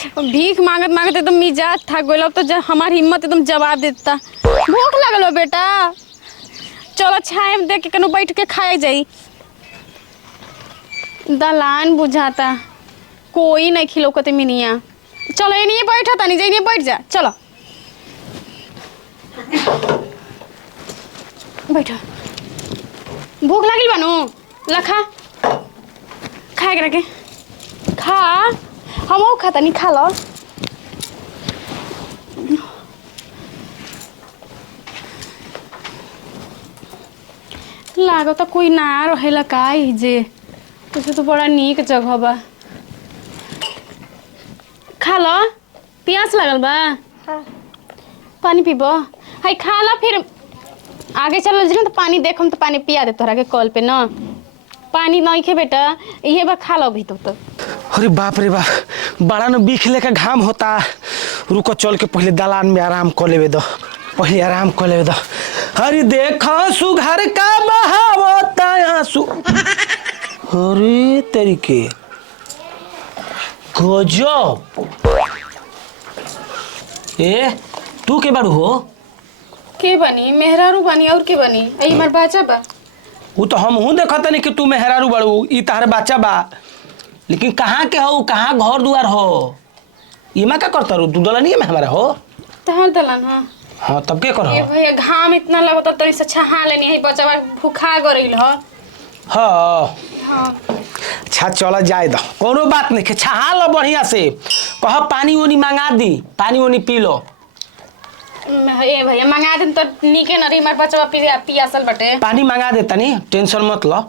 भीख मांगत मांगत एकदम मिजाज थक गइल। अब तो हमारी हिम्मत एकदम जवाब देता। भूख लगल हो बेटा, चलो छाए में देख के कनो बैठ के खाए जाई। दलान बुझाता कोई नहीं खिलौकते मिनिया। चलो ये नहीं बैठा था, नहीं जाइए बैठ जा। चलो बैठो, भूख लगी बानू लखा खाए के रखे खा। हम खाता नहीं खा लो। लागो तो कोई ना रहेला का जे तुझे तो बड़ा नीक जगह बा। खा लो, प्यास लगल बा। हाँ। पानी पीबो हाय खा ला, फिर आगे चल जी तो पानी देखम तो पानी पिया दे तोहरा के कॉल पे ना। पानी नहीं खे बेटा, ये बा खा लो अभी तो। अरे बाप रे बाप, बड़ा न बीख लेके घाम होता। रुको चल के पहले दलान में आराम कर लेवे दो, पहले आराम कर लेवे दो। अरे देखो सुघर का बहावता आंसू। अरे तरीके गजब। ए तू के बारू हो? के बनी मेहरारू बनी और के बनी आई हमार बच्चा बा। वो तो हम हूँ देखा तनी कि तू मेहरारू बारू, ई तार बच्चा बा। लेकिन कहाँ के हो, कहाँ घर दुआर हो? इमा क्या करता रू? तू दलानिए में हमारा हो? तहर दलान हां। हाँ तब के करो? ए भैया घाम इतना लगता तनी से छहा लेनी है, बच्चा भूखा गइल ह। हाँ हां अच्छा चलो जाए दो, कोनो बात नहीं। छहा लो बढ़िया से, कह पानी ओनी मंगा दी, पानी ओनी पी लो। ए भैया मंगा दिन तो नीके न रही, हमार बच्चा पियासल बटे। पानी मंगा दे तनी, टेंशन मत लो।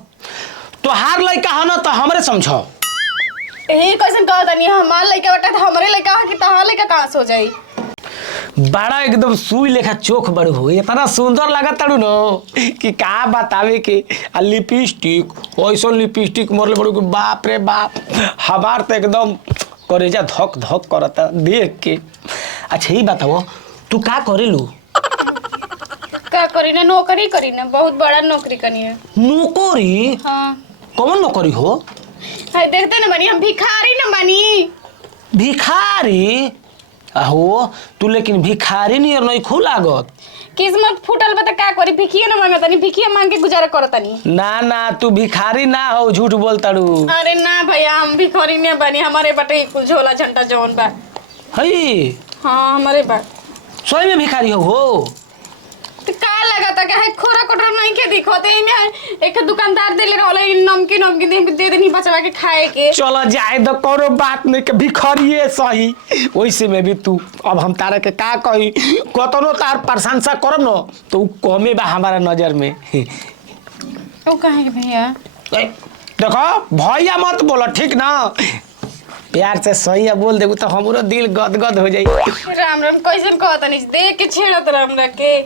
तोहार लड़का हो ना तो हमरे समझो। यही कैसे कह तनी हमार लड़का बटे तो हमरे लड़का है कि तहार लड़का कहां से हो जाई? बड़ा एकदम सुई लेखा चोख बड़ू हो, इतना सुंदर लगत तारू न कि का बतावे के। आ लिपस्टिक, ऐसा लिपस्टिक मरले बड़ू कि बाप रे बाप, हमार तो एकदम करेजा धक धक करता देख के। अच्छा ही बताओ, तू का करेलू? का करी ना, नौकरी करी ना, बहुत बड़ा नौकरी करी है। नौकरी? हाँ। कौन नौकरी हो? हाय देखते ना बनी, हम भिखारी ना बनी। भिखारी? आहो तू लेकिन भिखारी नहीं और नहीं खू लागत। किस्मत फूटल बता का करी, भिखिए ना मांगता नहीं, भिखिए मांग के गुजारा करता नहीं। ना ना तू भिखारी ना हो, झूठ बोलता रू। अरे ना भैया हम भिखारी नहीं बनी, हमारे बटे कुल झोला झंटा जौन बा। हई हाँ हमारे बा। सही में भिखारी हो? तो का लगता कि है खोरा कोटरा नहीं के दिखोते में एक दुकानदार देले रहले नमकीन नमकीन दे देनी बचवा के खाए के। चलो जाए तो कोनो बात नहीं के भिखारिए सही। वैसे में भी तू अब हम तारा के का कही, कतनो तार प्रशंसा करब न तो कमे बा हमारा नजर में। ओ कहे भैया देखो भैया मत बोलो ठीक ना, प्यार से सही है बोल देबू तो हमरो दिल गदगद हो जाई। राम राम कैसे कहता नहीं देख के छेड़त राम के।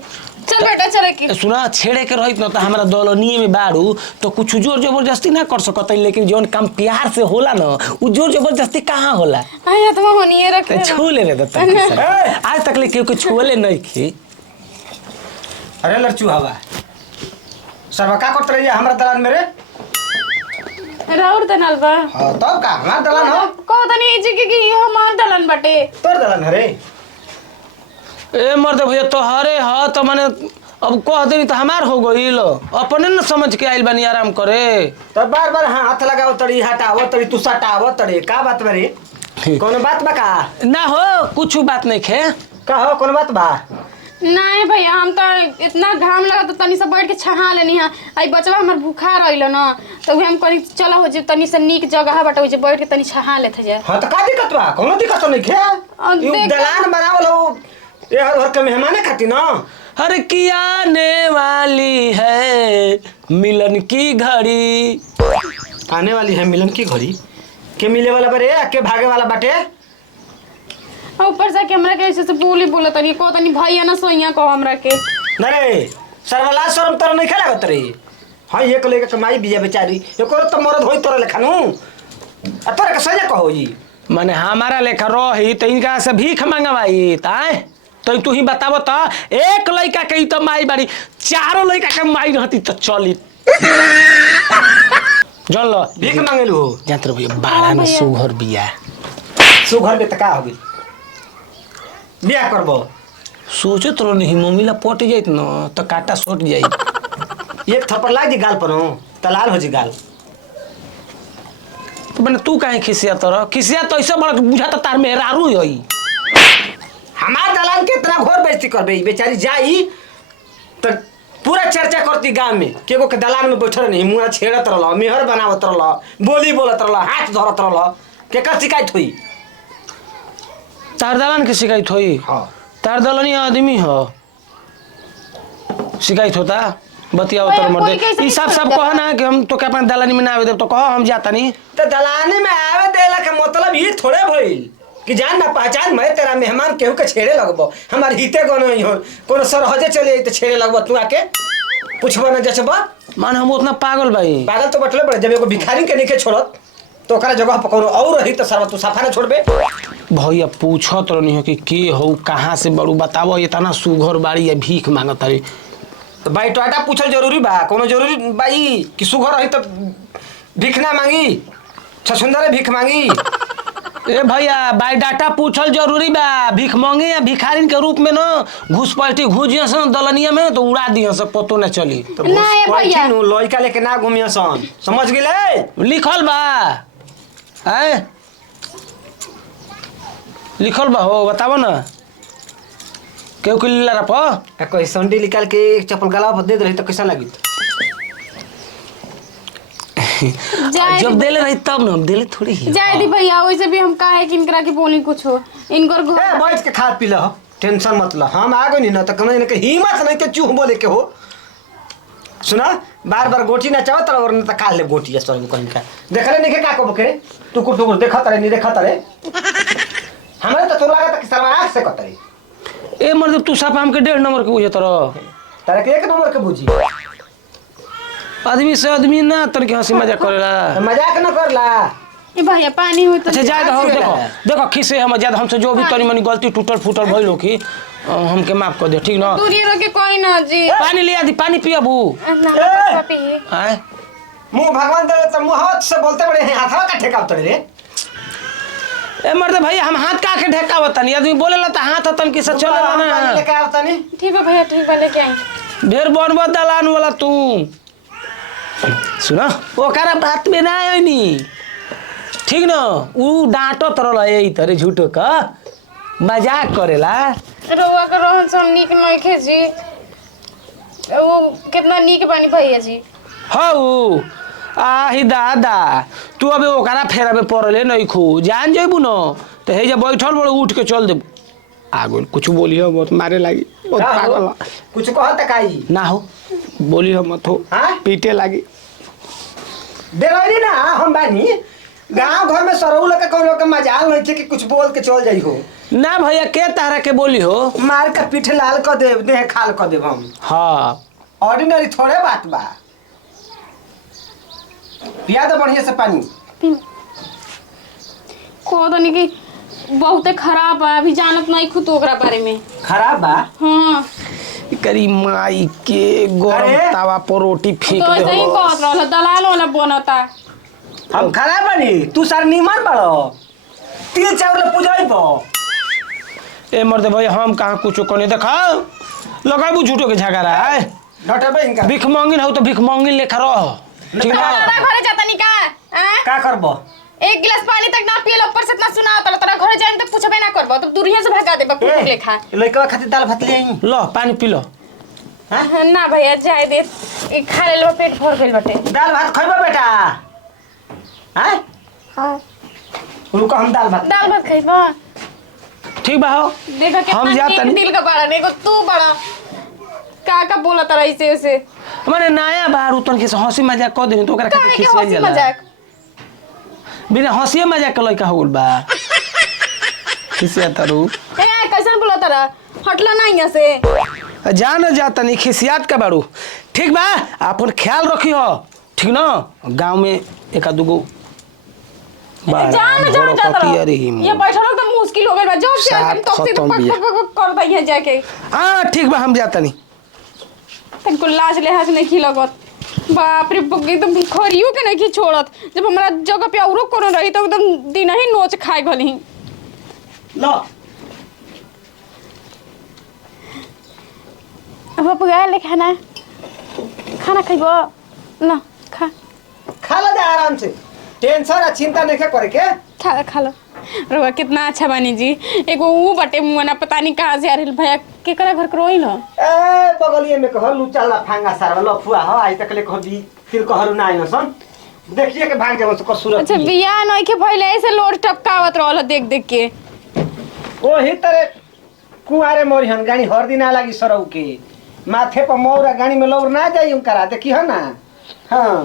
चल बेटा चल के सुना, छेड़े के रहित न तो हमारा दलनिए में बाड़ू तो कुछ जोर जबरदस्ती ना कर सकत, लेकिन जोन काम प्यार से होला न उ जोर जबरदस्ती कहाँ होला। आया तो होनिए रख छू ले रे दत्ता। आज तक ले केहू के छुले नहीं की। अरे लड़चू हवा सरवा का करत रही हमरा दलान में रे? राउर दलान बा। हां तब का हमार दलान हो? कहता नहीं जी कि हमार दलान बटे। तोर दलान है रे? ए मर्द भैया तोहरे ह तो माने अब कह देनी तो हमार हो गइल, अपने न समझ के आइल बानी आराम करे। तब बार बार हाथ लगाओ तड़ी, हटाओ तड़ी, तू सटाओ तड़ी, का बात बरे? कोनो बात बा का? ना हो कुछ बात नहीं खे। का हो कोनो बात बा? नहीं भैया हम तो इतना घाम लगा तो तनी से बैठ के छहा लेनी है। आई बचवा हमार भूखा रहिलो ना तो हम कहीं चला हो जे तनी से नीक जगह बटे जे बैठ के तनी छहा लेते जे। हां तो का दिक्कत बा? कोनो दिक्कत नहीं खे। यू दलान बनावल हो ए हर हर के मेहमान खाती ना। अरे की आने वाली है मिलन की घड़ी। आने वाली है मिलन की घड़ी? के मिले वाला बरे के भागे वाला बाटे? ऊपर से हमरा के ऐसे बोली बोला तनी को तनी भैया ना सोइया को हमरा के। नहीं सर्वला शर्म तर नहीं खेला रे। हां एक लेके कमाई बिया बेचारी, एको तो मरद होई तोरा लेखानु आ तोरा के सजा कहो ई माने हमारा लेखा रही तो इनका से भीख मंगवाई ताए। तो तू ही बताबो तो एक लड़का के तो माई बाड़ी, चारों लड़का के माई रहती तो चली। जान लो भीख मांगेलू हो जानते भैया बाड़ा में सुघर बिया। सुघर में तका होगी बिया करबो सोचत रहो नहीं मम्मी ला पट जाइत न तो काटा सोट जाई एक थप्पड़ लाग जी गाल पर हो त लाल हो जी गाल तो मैंने तू काहे खिसिया तो ऐसा बड़ा बुझा तो तार मेहरारू होई हमार दलाल के इतना घोर बेइज्जती करबे बेचारी जाई तो पूरा चर्चा करती गांव में केगो के दलाल में बैठल नहीं मुंह छेड़त रहल मेहर बनावत रहल बोली बोलत रहल हाथ धरत रहल केकर शिकायत हुई तार दलान की शिकायत होई हाँ तार दलानी आदमी हो शिकायत होता बतियाओ तर मर दे ई सब कह ना कि हम तो के अपन दलानी में ना आवे देब तो कह हम जाता नहीं तो दलानी में आवे देला के मतलब ये थोड़े भइल कि जान ना पहचान मैं तेरा मेहमान केहू के छेड़े लगबो हमार हिते गनो ही हो कोनो सरहजे चले तो छेड़े लगबो तू आके पूछबो ना जचबो मान हम उतना पागल भाई पागल तो बटले पड़े जब एगो भिखारी के नहीं छोड़त तो ओकरा जगह पर कोनो और रही तो सरवा तू सफा ना छोड़बे भैया पूछत रहनी हो कि के हो कहाँ से बड़ू बतावो इतना सुघर बाड़ी है भीख मांगत रही तो भाई टोटा पूछल जरूरी बा कोनो जरूरी बाई कि सुघर रही तो भीख ना मांगी छसुंदर भीख मांगी ए भैया बायोडाटा पूछल जरूरी बा भीख मांगे या भिखारिन के रूप में न घुसपैठी घुस जसन दलनिया में तो उड़ा दिया सब पतो न चली तो ना ये भैया लइका लेके ना घूमिया सन समझ गेले लिखल बा हैं लिखल बा हो बताबो ना केहू के लीला रप कोई संडी निकाल के एक चप्पल गला पर दे दे तो कैसा लगी जब देले रही तब ना हम देले थोड़ी ही जाए दी भैया वैसे भी हम काहे कि इनकरा के बोली कुछ हो इनकर ए बैठ के खा पी लो टेंशन मत लो हम आ गए ना तो कम इनके हिम्मत नहीं तो चूह बोले के हो सुना बार बार गोटी ना चाहो तो और न तो काल ले गोटी सर को कहीं का देखले नहीं के का को बके टुकुर टुकुर देखत रहे नहीं देखत रहे हमारे तो लगा था कि सरवा से कतरे ए मर्द तू साफ हमके 1.5 नंबर के बुझे तारा के 1 नंबर के बुझी आदमी से आदमी ना तर के हंसी मजाक करेला मजाक न करला ये भैया पानी हुई तो अच्छा जाए हो देखो खिसे हम ज्यादा हमसे जो भी तनी मनी गलती टूटल फूटल भइल हो कि हमके माफ कर दे ठीक ना दूरी रह के कोई ना जी पानी लिया दी पानी पियाबू ना पी आए मुंह भगवान दे तो मुंह हाथ से बोलते बड़े हैं हाथवा का ठेका उतरे रे ए मर्द भैया हम हाथ का के ढेका तनी आदमी बोलेला त हाथ तन की से चलेला पानी ना लेके आवता नहीं ठीक है भैया ठीक है लेके आई ढेर बनबो दलान वाला तू सुना ओकरा बात में ना आइनी ठीक न ऊ डांटो तरल यही तरे झूठो का मजाक करेला रोवा के रोहन सब नीक नइखे जी वो कितना नीक बानी भैया जी हौ आही दादा तू अबे ओकरा फेरा में पड़ले नहीं खू जान जेबू न तो हे जे बैठल बड़े उठ के चल देबू आ गेल कुछ बोलियो बहुत मारे लागी बहुत पागल कुछ कहत काई ना हो बोलियो मत हो हाँ? पीटे लागी देवरी ना हम बानी गांव घर में सरऊ लगे कौन लोग के मजाल नहीं थे कि कुछ बोल के चल जाई हो ना भैया के तारा के बोली हो मार के पीठ लाल कर दे देह खाल कर दे हम हाँ ऑर्डिनरी थोड़े बात बा पिया दो बढ़िया से पानी को तो नहीं बहुते खराब है अभी जानत नहीं खुद ओकरा बारे में खराब बा हाँ करी माई के गरम अरे! तावा पर रोटी फेंक तो दे ऐसे ही कहत रहल दलाल वाला बनता हम खराब बानी तू सर नीमन बाड़ो तिल चावल पूजाई पो ए मर्द भैया हम कहाँ कुछ करने देखा लगाबू झूठो के झगड़ा है डटबे इनका भीख मांगिन हो तो भीख मांगिन लेखा रह ठीक तोरा ना घरे जाता नहीं का का करबो एक गिलास पानी तक ना पिए ऊपर से इतना सुना तोरा तोरा घरे जाए तो पूछबे ना करबो तो दूरिया से भगा देबा कुछ लेखा लइका खातिर दाल भात ले आई लो पानी पी लो ना भैया जाए दे ई खा ले लो पेट भर गइल बटे दाल भात खइबो बेटा हैं हां रुको हम दाल भात खाइबा ठीक बा हो देखा हम कितना जाता नीक नहीं। दिल का बड़ा नहीं को तू बड़ा का बोला तारा ऐसे ऐसे माने नया बार उतन के हंसी मजाक कर देनी तो ओकरा खातिर काहे के खिसिया हंसी जाला मजाक बिना हंसी मजाक के लइका हो गइल बा खिसिया तारू ए कैसन बोला तारा हटला ना यहाँ से जान जाता नहीं खिसियात का बारू ठीक बा अपन ख्याल रखियो ठीक ना गांव में एक दूगो जान जा ये बैठा लोग तो मुश्किल हो गइल बा जब से साथ तो से खत्म पक बिया। पक कर दै है जाके हाँ ठीक बा हम जाता नहीं तनको लाज लिहाज नहीं खिलगत बाप रे बग्गी तो भिखरियो के नहीं छोड़त जब हमरा जगह पे औरो कोनो रही तो एकदम दिन ही नोच खाए गली लो अब पुगा ले खाना खाना खइबो न खा खा लो जा आराम से टेंशन और चिंता नहीं करे के खा लो रुआ कितना अच्छा बानी जी एगो ऊ बटे मुआना पता नहीं कहाँ से आ रही भैया केकरा घर के रोई न ए बगलिए में कह लुचा ला फांगा सारा लफुआ हो आज तक ले कहबी फिर कहरु ना आइन सन देखिए के भाग जाबो को सूरत अच्छा बिया नहीं के पहले ऐसे लोड टपकावत रहल देख देख के ओही तरह कुआरे मोरी हन गाड़ी हर दिन आ लागी सरौ के माथे पर मौरा गाड़ी में लौर ना जाई करा देखी हो ना हां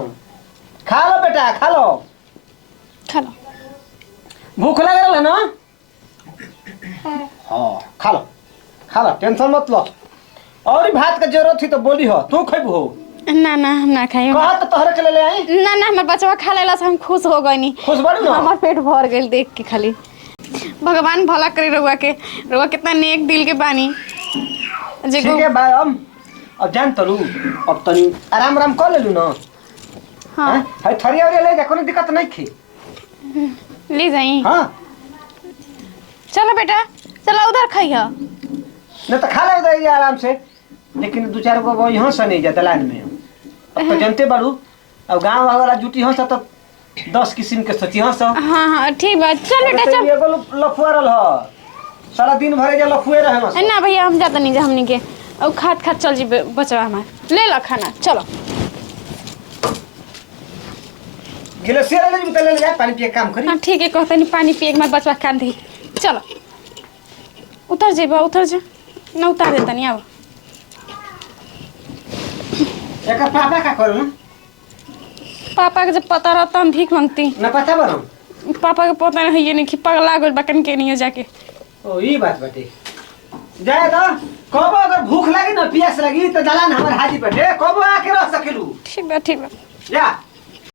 खा लो बेटा खा लो भूख लग रहा है ना हाँ खा लो टेंशन मत लो और भात का जरूरत थी तो बोली हो तू खइबू हो ना हम ना खाई कहा तो तोहरे के ले आई ना हमर बचवा खा लेला से हम खुश हो गइनी खुश बड़ी ना हमर पेट भर गेल देख के खाली भगवान भला करे रउआ कितना नेक दिल के बानी ठीक है भाई अब जान तलू अब तनी आराम कर लेलू ना हां है थरिया और ले जा कोनो दिक्कत नहीं थी ले जाई हां चलो बेटा चलो उधर खाइया न तो खा ले उधर आराम से लेकिन दो चार गो यहाँ से नहीं जा दलान में अब तो जानते बाड़ू अब गांव वाला जुटी हंस तो 10 किस्म के सोची हंस हां ठीक बा चल बेटा चल एगो लफुआ रहल ह सारा दिन भरे जा लफुए रहे मस ना भैया हम जाता नहीं जा हमनी के अब खात चल जी बचवा हमार ले ला खाना चलो गिलासिया ले जी ले जा पानी पिए काम करी हां ठीक है कहता नहीं पानी पिए के बचवा कान दे चलो उतर जा ना उतार देता नहीं अब एक पापा का करू ना पापा के जब पता रहता हम भीख मांगती ना पता बनो पापा के पता नहीं है नहीं कि पगला गइल बकन के नहीं जाके ओ ई बात बाटे जाए तो कबो अगर भूख लगी ना प्यास लगी तो दलान हमर हाजी बैठे कबो आके रह सकेलू ठीक बा जा